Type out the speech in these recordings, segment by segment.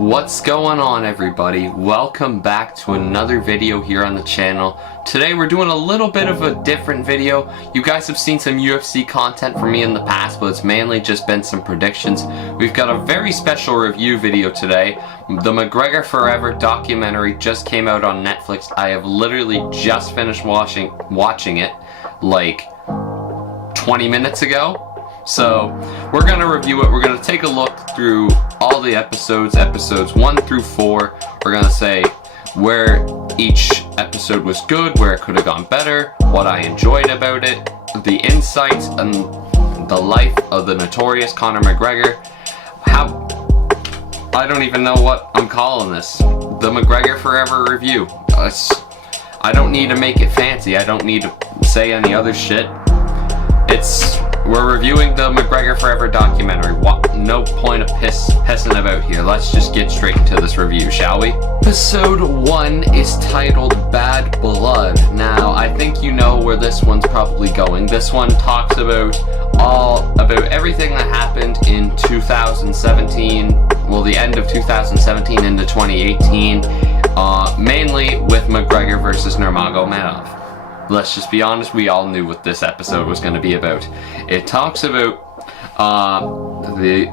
What's going on, everybody? Welcome back to another video here on the channel. Today we're doing a little bit of a different video. You guys have seen some UFC content from me in the past, but it's mainly just been some predictions. We've got a very special review video today. The McGregor Forever documentary just came out on Netflix. I have literally just finished watching it like 20 minutes ago. So we're going to review it. We're going to take a look through all the episodes 1 through 4. We're going to say where each episode was good, where it could have gone better, what I enjoyed about it, the insights and the life of the notorious Conor McGregor. I don't even know what I'm calling this. The McGregor Forever review. I don't need to make it fancy. I don't need to say any other shit. We're reviewing the McGregor Forever documentary. No point of pissing about here. Let's just get straight into this review, shall we? Episode 1 is titled Bad Blood. Now, I think you know where this one's probably going. This one talks about everything that happened in 2017, well, the end of 2017 into 2018, mainly with McGregor versus Nurmagomedov. Let's just be honest, we all knew what this episode was going to be about. It talks about the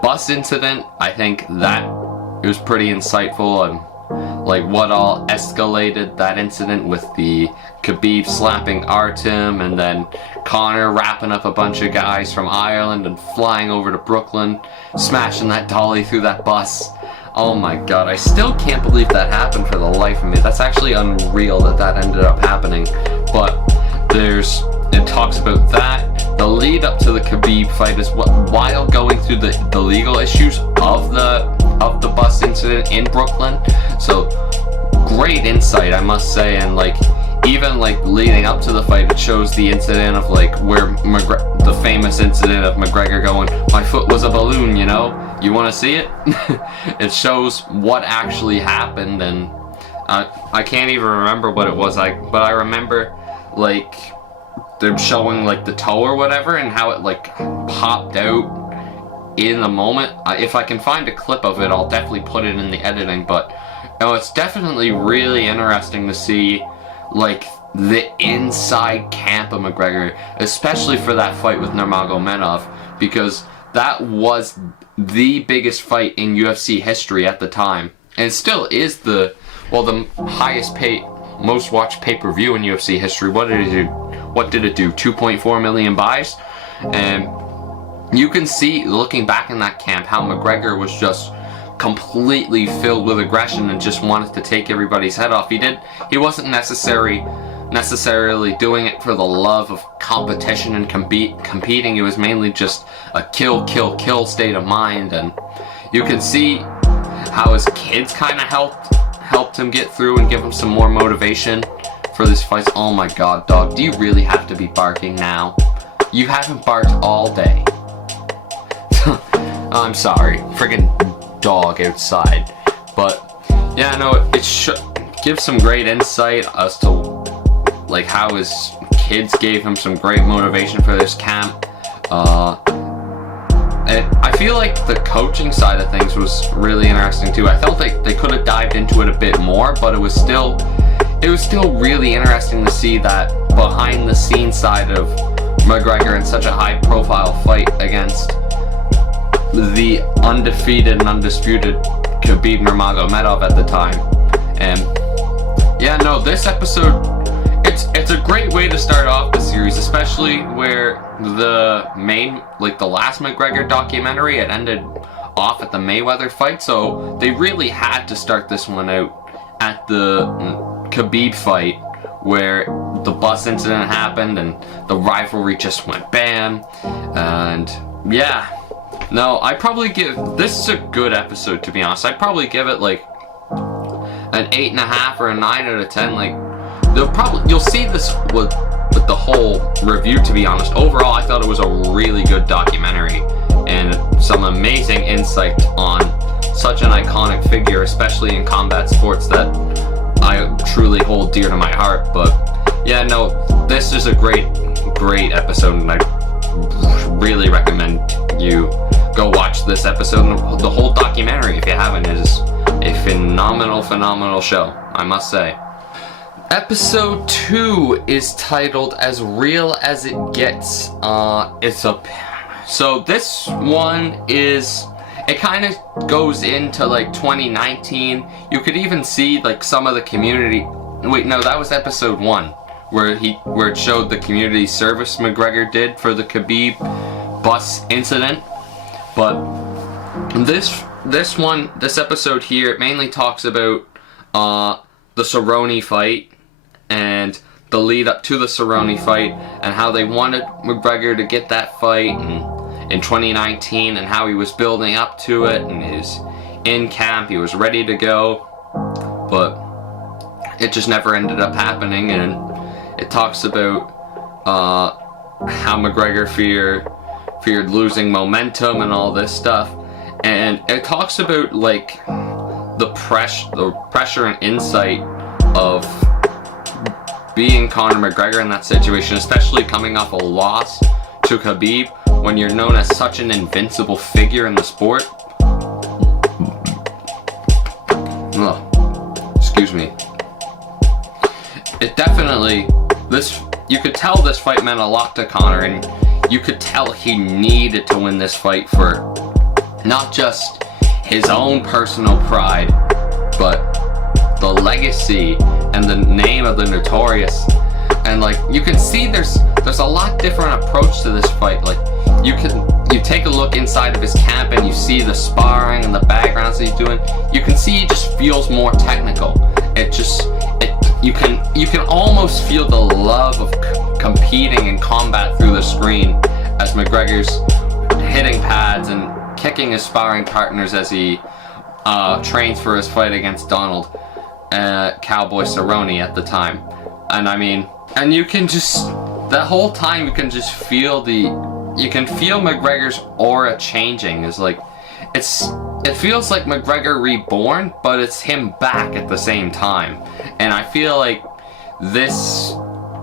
bus incident. I think that it was pretty insightful and like what all escalated that incident with the Khabib slapping Artem and then Conor wrapping up a bunch of guys from Ireland and flying over to Brooklyn, smashing that dolly through that bus. Oh my god, I still can't believe that happened for the life of me. That's actually unreal that ended up happening. But it talks about that. The lead up to the Khabib fight is while going through the legal issues of the bus incident in Brooklyn. So great insight, I must say, and even leading up to the fight, it shows the incident of where the famous incident of McGregor going, "My foot was a balloon," you know? You want to see it? It shows what actually happened, and I can't even remember what it was but I remember they're showing the toe or whatever and how it popped out in the moment. If I can find a clip of it, I'll definitely put it in the editing, but it's definitely really interesting to see the inside camp of McGregor, especially for that fight with Nurmagomedov, because that was the biggest fight in UFC history at the time, and still is the highest paid, most watched pay-per-view in UFC history. What did it do? 2.4 million buys, and you can see, looking back in that camp, how McGregor was just completely filled with aggression and just wanted to take everybody's head off. He wasn't necessarily doing it for the love of competition and competing. It was mainly just a kill state of mind, and you can see how his kids kind of helped him get through and give him some more motivation for this fight. Oh my god, dog, do you really have to be barking now? You haven't barked all day. I'm sorry, friggin' dog outside. But yeah, no, it gives some great insight as to how his kids gave him some great motivation for this camp. I feel like the coaching side of things was really interesting too. I felt like they could have dived into it a bit more, but it was still really interesting to see that behind the scenes side of McGregor in such a high profile fight against the undefeated and undisputed Khabib Nurmagomedov at the time. And yeah, no, this episode, it's a great way to start off the series, especially where the last McGregor documentary, it ended off at the Mayweather fight, so they really had to start this one out at the Khabib fight, where the bus incident happened and the rivalry just went bam. And yeah, no, this is a good episode, to be honest. I'd probably give it an 8.5 or a 9 out of 10. You'll see this with the whole review, to be honest. Overall, I thought it was a really good documentary and some amazing insight on such an iconic figure, especially in combat sports that I truly hold dear to my heart. But yeah, no, this is a great episode, and I really recommend you go watch this episode, and the whole documentary, if you haven't. It is a phenomenal show, I must say. Episode 2 is titled As Real as It Gets. So this one is, it kind of goes into like 2019. You could even see like some of the community. Wait, no, that was episode 1, where it showed the community service McGregor did for the Khabib bus incident. But this episode here, it mainly talks about the Cerrone fight and the lead up to the Cerrone fight, and how they wanted McGregor to get that fight in 2019, and how he was building up to it, and he was in camp, he was ready to go, but it just never ended up happening. And it talks about how McGregor feared losing momentum and all this stuff, and it talks about like the pressure and insight of being Conor McGregor in that situation, especially coming off a loss to Khabib, when you're known as such an invincible figure in the sport. Excuse me. It definitely, you could tell this fight meant a lot to Conor, and you could tell he needed to win this fight for not just his own personal pride, but the legacy and the name of the Notorious. And like, you can see there's a lot different approach to this fight. Like, you take a look inside of his camp and you see the sparring and the backgrounds that he's doing. You can see he just feels more technical. You can almost feel the love of competing in combat through the screen as McGregor's hitting pads and kicking his sparring partners as he trains for his fight against Donald Cowboy Cerrone at the time. And I mean, and you can just, that whole time you can just feel you can feel McGregor's aura changing. It's like, it feels like McGregor reborn, but it's him back at the same time. And I feel like this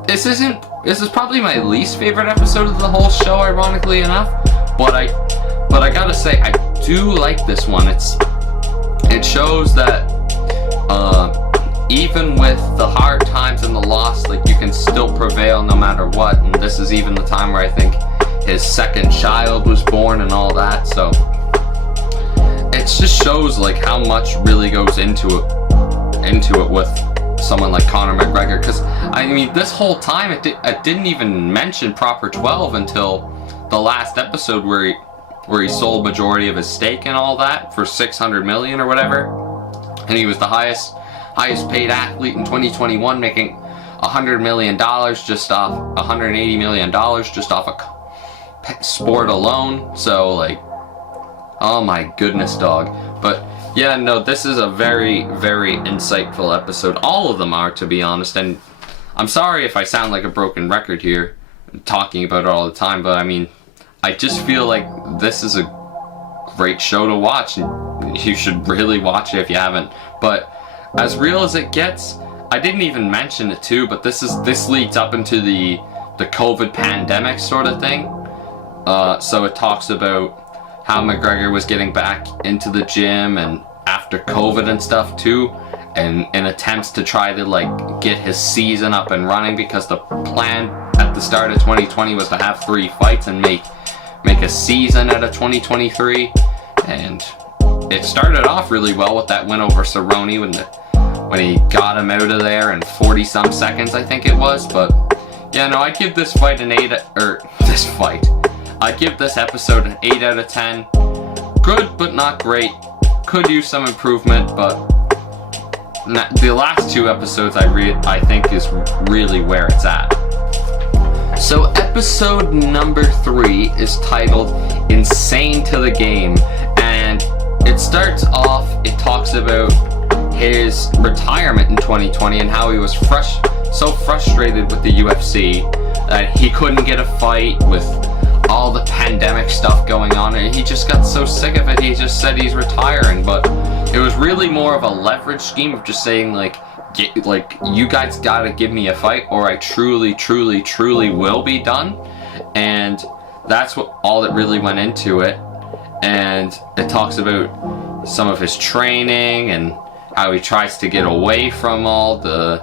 is probably my least favorite episode of the whole show, ironically enough. But I gotta say, I do like this one. It shows that even with the hard times and the loss, like, you can still prevail no matter what. And this is even the time where I think his second child was born and all that. So it just shows like how much really goes into it with someone like Conor McGregor. Because I mean, this whole time it didn't even mention Proper 12 until the last episode where he sold majority of his stake and all that for $600 million or whatever, and he was the highest paid athlete in 2021, making $100 million just off $180 million just off a sport alone. So like, oh my goodness, dog. But yeah, no, this is a very, very insightful episode. All of them are, to be honest, and I'm sorry if I sound like a broken record here talking about it all the time, but I mean, I just feel like this is a great show to watch, and you should really watch it if you haven't. But As Real as It Gets, I didn't even mention it too, but this leads up into the COVID pandemic sort of thing. So it talks about how McGregor was getting back into the gym and after COVID and stuff too, and in attempts to try to like get his season up and running, because the plan at the start of 2020 was to have 3 fights and make a season out of 2023. And it started off really well with that win over Cerrone when he got him out of there in 40 some seconds, I think it was. But yeah, no, I'd give this fight I'd give this episode an 8 out of 10. Good, but not great. Could use some improvement, but the last 2 episodes I think is really where it's at. So episode number 3 is titled Insane to the Game, and it starts off, it talks about his retirement in 2020 and how he was so frustrated with the UFC that he couldn't get a fight with all the pandemic stuff going on, and he just got so sick of it, he just said he's retiring. But it was really more of a leverage scheme of just saying like, you guys gotta give me a fight or I truly will be done. And that's all that really went into it. and it talks about some of his training and how he tries to get away from all the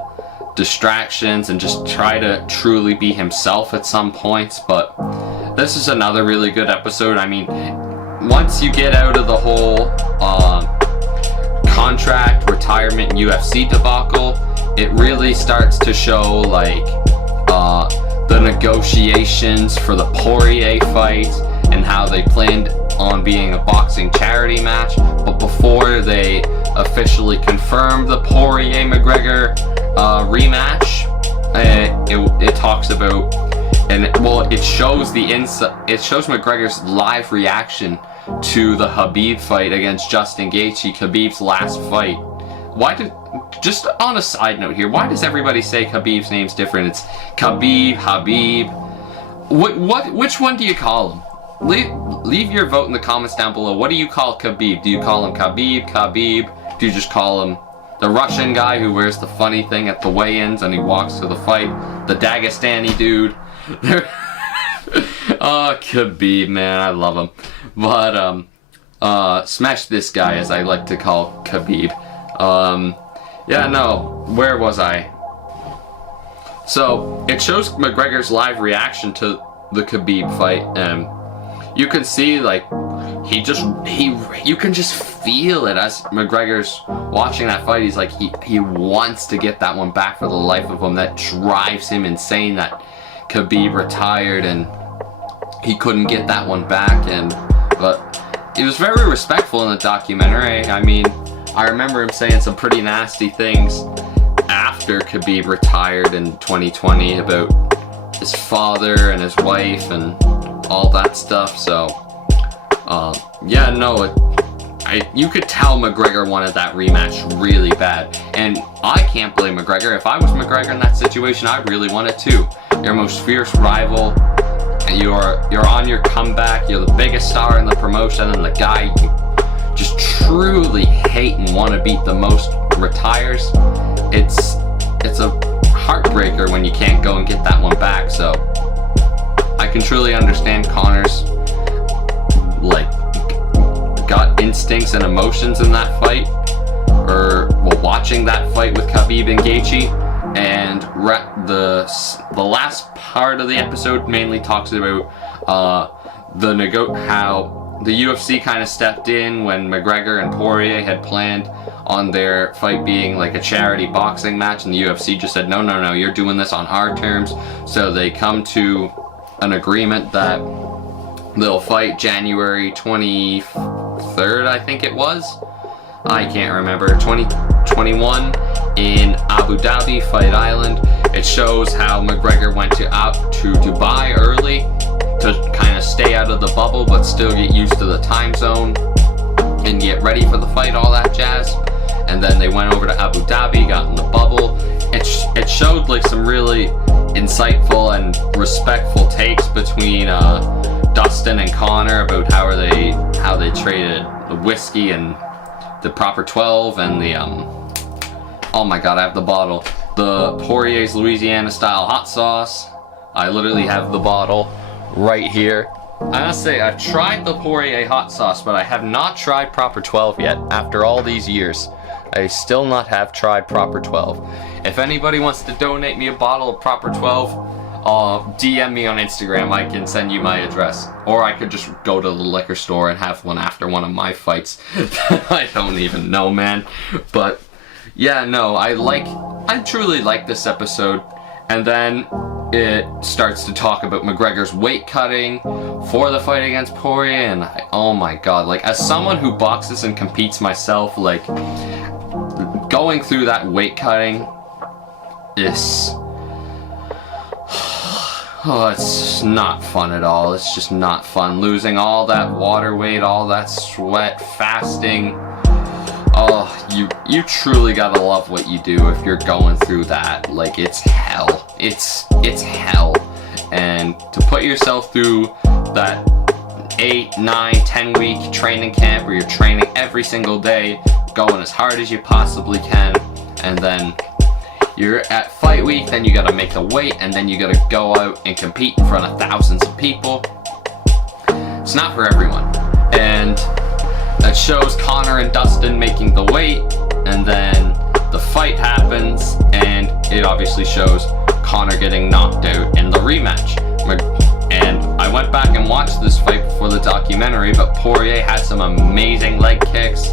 distractions and just try to truly be himself at some points. But this is another really good episode. I mean, once you get out of the whole contract, retirement, UFC debacle, it really starts to show like the negotiations for the Poirier fight and how they planned on being a boxing charity match. But before they officially confirmed the Poirier-McGregor rematch, it talks about, and it shows it shows McGregor's live reaction to the Khabib fight against Justin Gaethje, Khabib's last fight. Just on a side note here, why does everybody say Khabib's name's different? It's Khabib, Habib. Which one do you call him? Leave your vote in the comments down below. What do you call Khabib? Do you call him Khabib? Do you just call him the Russian guy who wears the funny thing at the weigh-ins and he walks to the fight? The Dagestani dude. Oh, Khabib, man, I love him. But smash this guy, as I like to call Khabib. Yeah, no, where was I? So it shows McGregor's live reaction to the Khabib fight, and you can see like you can just feel it as McGregor's watching that fight. He's like he wants to get that one back for the life of him. That drives him insane that Khabib retired and he couldn't get that one back. But he was very respectful in the documentary. I mean, I remember him saying some pretty nasty things after Khabib retired in 2020 about his father and his wife and all that stuff. So yeah, no, you could tell McGregor wanted that rematch really bad, and I can't blame McGregor. If I was McGregor in that situation, I really want it too. Your most fierce rival, you're on your comeback, you're the biggest star in the promotion, and the guy you just truly hate and want to beat the most retires. It's a heartbreaker when you can't go and get that one back. So I can truly understand Conor's like gut instincts and emotions in that fight, or watching that fight with Khabib and Gaethje. And the last part of the episode mainly talks about how the UFC kind of stepped in when McGregor and Poirier had planned on their fight being like a charity boxing match, and the UFC just said, no, you're doing this on our terms. So they come to an agreement that they'll fight January 23rd, I think it was. I can't remember. 2021 in Abu Dhabi, Fight Island. It shows how McGregor went to Dubai early to kind of stay out of the bubble but still get used to the time zone and get ready for the fight, all that jazz. And then they went over to Abu Dhabi, got in the bubble. It showed like some really insightful and respectful takes between Dustin and Conor about how they traded the whiskey and the Proper 12 and the oh my god, I have the bottle, the Poirier's Louisiana style hot sauce. I literally have the bottle right here. I must say, I've tried the Poirier hot sauce, but I have not tried Proper 12 yet. After all these years, I still not have tried Proper 12. If anybody wants to donate me a bottle of Proper 12, DM me on Instagram. I can send you my address. Or I could just go to the liquor store and have one after one of my fights. I don't even know, man. But yeah, no, I truly like this episode. And then it starts to talk about McGregor's weight cutting for the fight against Poirier, and oh my god, like as someone who boxes and competes myself, like going through that weight cutting is it's not fun at all. It's just not fun. Losing all that water weight, all that sweat, fasting. Oh, you truly gotta love what you do if you're going through that. Like, it's hell. It's hell. And to put yourself through that 8, 9, 10 week training camp where you're training every single day, going as hard as you possibly can, and then you're at fight week, then you gotta make the weight, and then you gotta go out and compete in front of thousands of people. It's not for everyone. and it shows Conor and Dustin making the weight, and then the fight happens, and it obviously shows Conor getting knocked out in the rematch. And I went back and watched this fight before the documentary, but Poirier had some amazing leg kicks.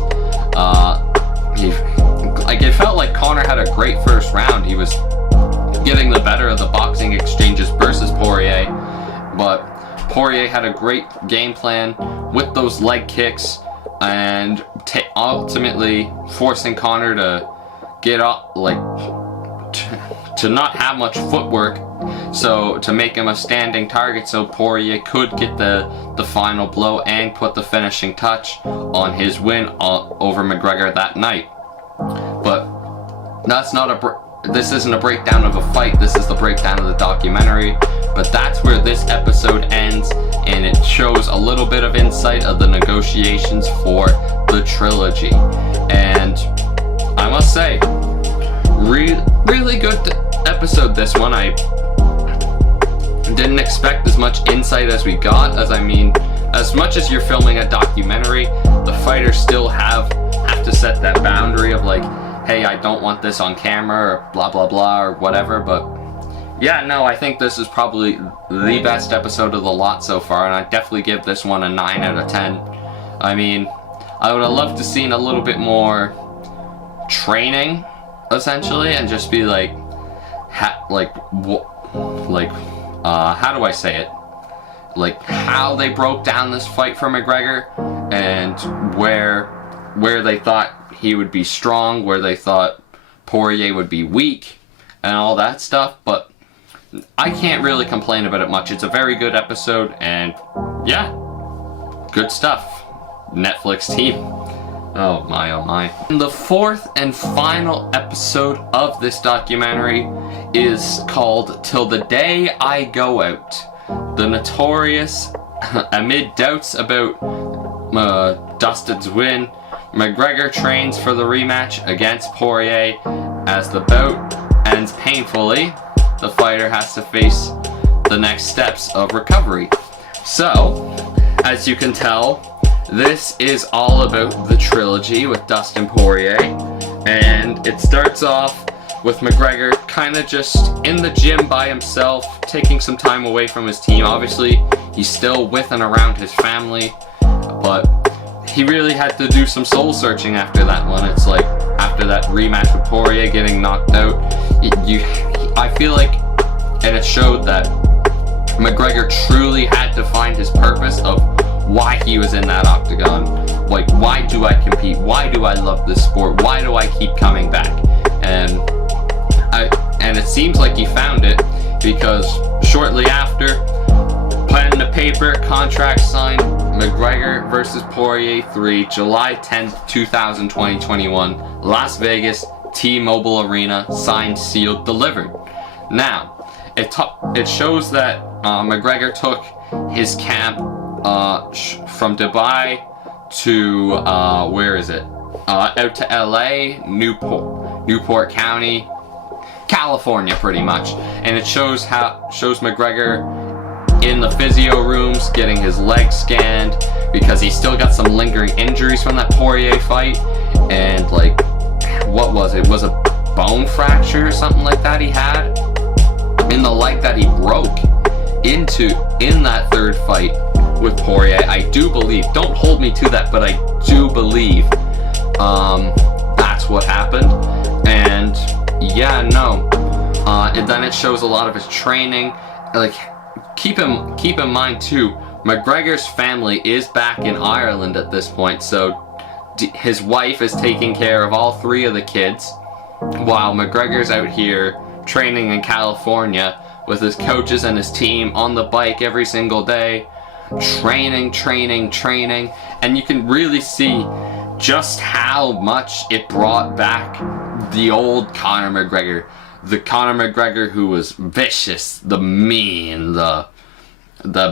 It felt like Conor had a great first round. He was getting the better of the boxing exchanges versus Poirier, but Poirier had a great game plan with those leg kicks and ultimately forcing Conor to get up, to not have much footwork, so to make him a standing target so Poirier could get the final blow and put the finishing touch on his win over McGregor that night. But that's not this isn't a breakdown of a fight, this is the breakdown of the documentary. But that's where this episode ends, and it shows a little bit of insight of the negotiations for the trilogy. And I must say, really good episode, this one. I didn't expect as much insight as we got, as much as you're filming a documentary, the fighters still have to set that boundary of like, hey, I don't want this on camera, or blah blah blah, or whatever. But yeah, no, I think this is probably the best episode of the lot so far, and I definitely give this one a 9 out of 10. I would have loved to seen a little bit more training, essentially, and just be like, how do I say it? Like, how they broke down this fight for McGregor, and where they thought he would be strong, where they thought Poirier would be weak, and all that stuff. But I can't really complain about it much. It's a very good episode, and yeah, good stuff. Netflix team. Oh my, oh my. And the fourth and final episode of this documentary is called Till the Day I Go Out. The notorious, amid doubts about Dustin's win, McGregor trains for the rematch against Poirier. As the bout ends painfully, the fighter has to face the next steps of recovery. So, as you can tell, this is all about the trilogy with Dustin Poirier, and it starts off with McGregor kind of just in the gym by himself, taking some time away from his team. Obviously, he's still with and around his family, but he really had to do some soul searching after that one. It's like, after that rematch with Poirier getting knocked out, I feel like, and it showed that McGregor truly had to find his purpose of why he was in that octagon. Like, why do I compete? Why do I love this sport? Why do I keep coming back? And it seems like he found it, because shortly after, pen to paper, contract signed, McGregor versus Poirier 3, July 10th, 2021, Las Vegas, T-Mobile Arena, signed, sealed, delivered. Now, it shows that McGregor took his camp from Dubai to out to LA, Newport County, California, pretty much. And it shows McGregor in the physio rooms getting his legs scanned, because he still got some lingering injuries from that Poirier fight. And like, what was it? Was a bone fracture or something like that he had in the leg that he broke in that third fight with Poirier. I do believe, don't hold me to that, but I do believe that's what happened. And yeah, no. And then it shows a lot of his training. Like, keep in mind too, McGregor's family is back in Ireland at this point, so his wife is taking care of all 3 of the kids, while McGregor's out here training in California with his coaches and his team on the bike every single day, training, and you can really see just how much it brought back the old Conor McGregor. The Conor McGregor who was vicious, the mean, the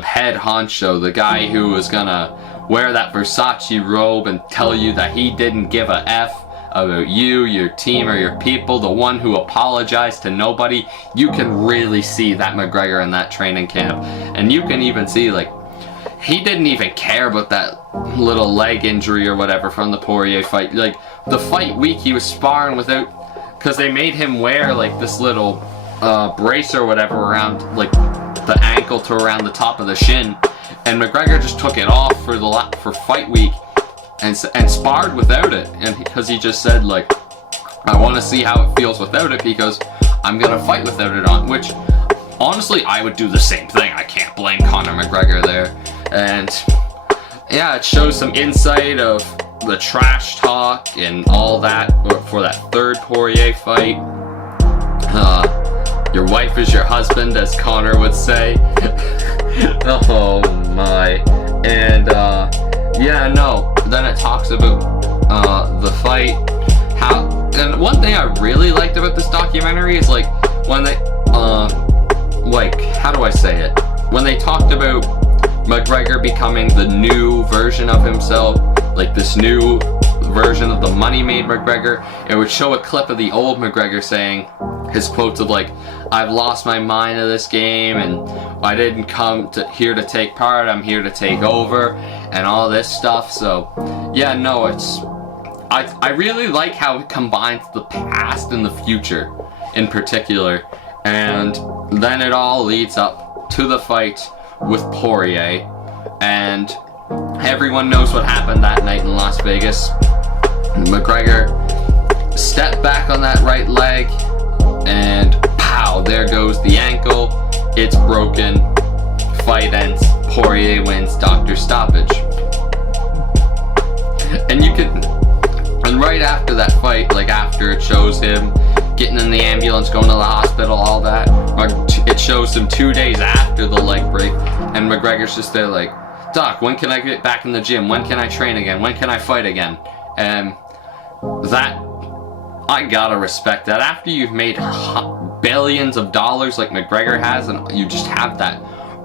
head honcho, the guy who was gonna wear that Versace robe and tell you that he didn't give a F about you, your team, or your people, the one who apologized to nobody. You can really see that McGregor in that training camp. And you can even see, like, he didn't even care about that little leg injury or whatever from the Poirier fight. Like, the fight week he was sparring without, because they made him wear like this little brace or whatever around like the ankle to around the top of the shin, and McGregor just took it off for fight week and sparred without it, and because he just said, like, I want to see how it feels without it, because I'm gonna fight without it on, which honestly I would do the same thing. I can't blame Conor McGregor there. And yeah, it shows some insight of the trash talk and all that for that third Poirier fight. Your wife is your husband, as Conor would say. Oh my. And yeah, no, then it talks about the fight, and one thing I really liked about this documentary is, like, when they like, how do I say it, when they talked about McGregor becoming the new version of himself, like this new version of the money-made McGregor, it would show a clip of the old McGregor saying his quotes of, like, I've lost my mind in this game, and I didn't come here to take part, I'm here to take over, and all this stuff. So yeah, no, I really like how it combines the past and the future in particular, and then it all leads up to the fight with Poirier, and everyone knows what happened that night in Las Vegas. McGregor stepped back on that right leg, and pow, there goes the ankle. It's broken. Fight ends. Poirier wins doctor stoppage. And right after that fight, like after it shows him getting in the ambulance, going to the hospital, all that, it shows him 2 days after the leg break, and McGregor's just there like, Doc, when can I get back in the gym? When can I train again? When can I fight again? And that, I gotta respect that. After you've made billions of dollars like McGregor has, and you just have that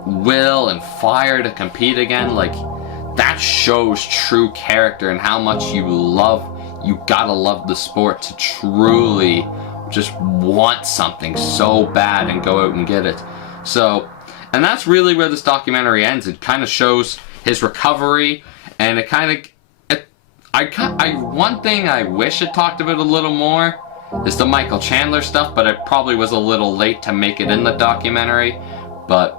will and fire to compete again, like, that shows true character and how much you gotta love the sport to truly just want something so bad and go out and get it. So, and that's really where this documentary ends. It kind of shows his recovery, and it kind of, one thing I wish it talked about a little more is the Michael Chandler stuff, but it probably was a little late to make it in the documentary. But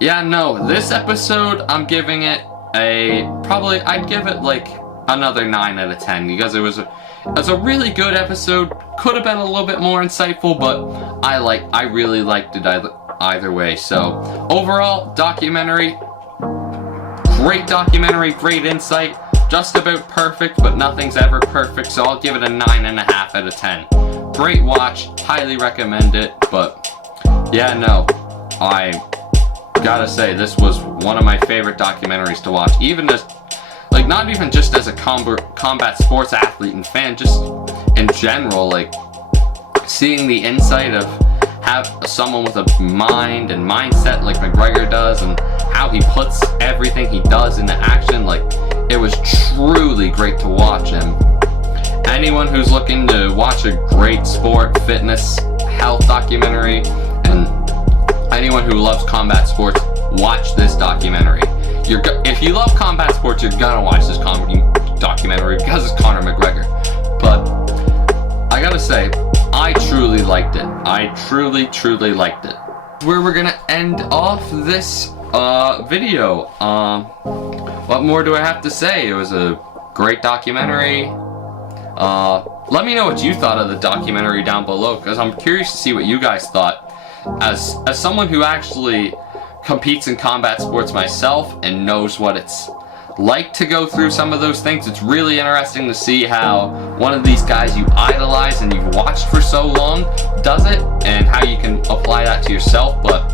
yeah, no, this episode, I'm giving it I'd give it like another 9 out of 10, because it was a really good episode. Could have been a little bit more insightful, but I really liked it either way. So overall, documentary, great insight, just about perfect, but nothing's ever perfect, so I'll give it a 9.5 out of 10. Great watch, highly recommend it. But yeah, no, I gotta say, this was one of my favorite documentaries to watch, even as, like, not even just as a combat sports athlete and fan, just in general, like, seeing the insight of someone with a mind and mindset like McGregor does, and how he puts everything he does into action, like, it was truly great to watch. And anyone who's looking to watch a great sport, fitness, health documentary, and anyone who loves combat sports, watch this documentary. If you love combat sports, you're gonna watch this documentary because it's Conor McGregor. But I gotta say, I truly liked it. I truly liked it. Where we're gonna end off this video. What more do I have to say? It was a great documentary. Let me know what you thought of the documentary down below, because I'm curious to see what you guys thought. As someone who actually competes in combat sports myself and knows what it's like to go through some of those things, it's really interesting to see how one of these guys you idolize and you've watched for so long does it, and how you can apply that to yourself. But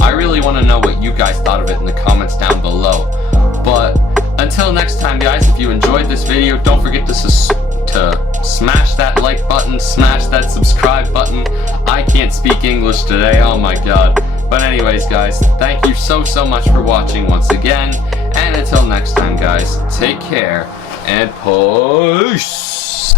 I really want to know what you guys thought of it in the comments down below. But until next time, guys, if you enjoyed this video, don't forget to smash that like button, smash that subscribe button. I can't speak English today, oh my god. But anyways, guys, thank you so much for watching once again, and until next time, guys, take care and peace.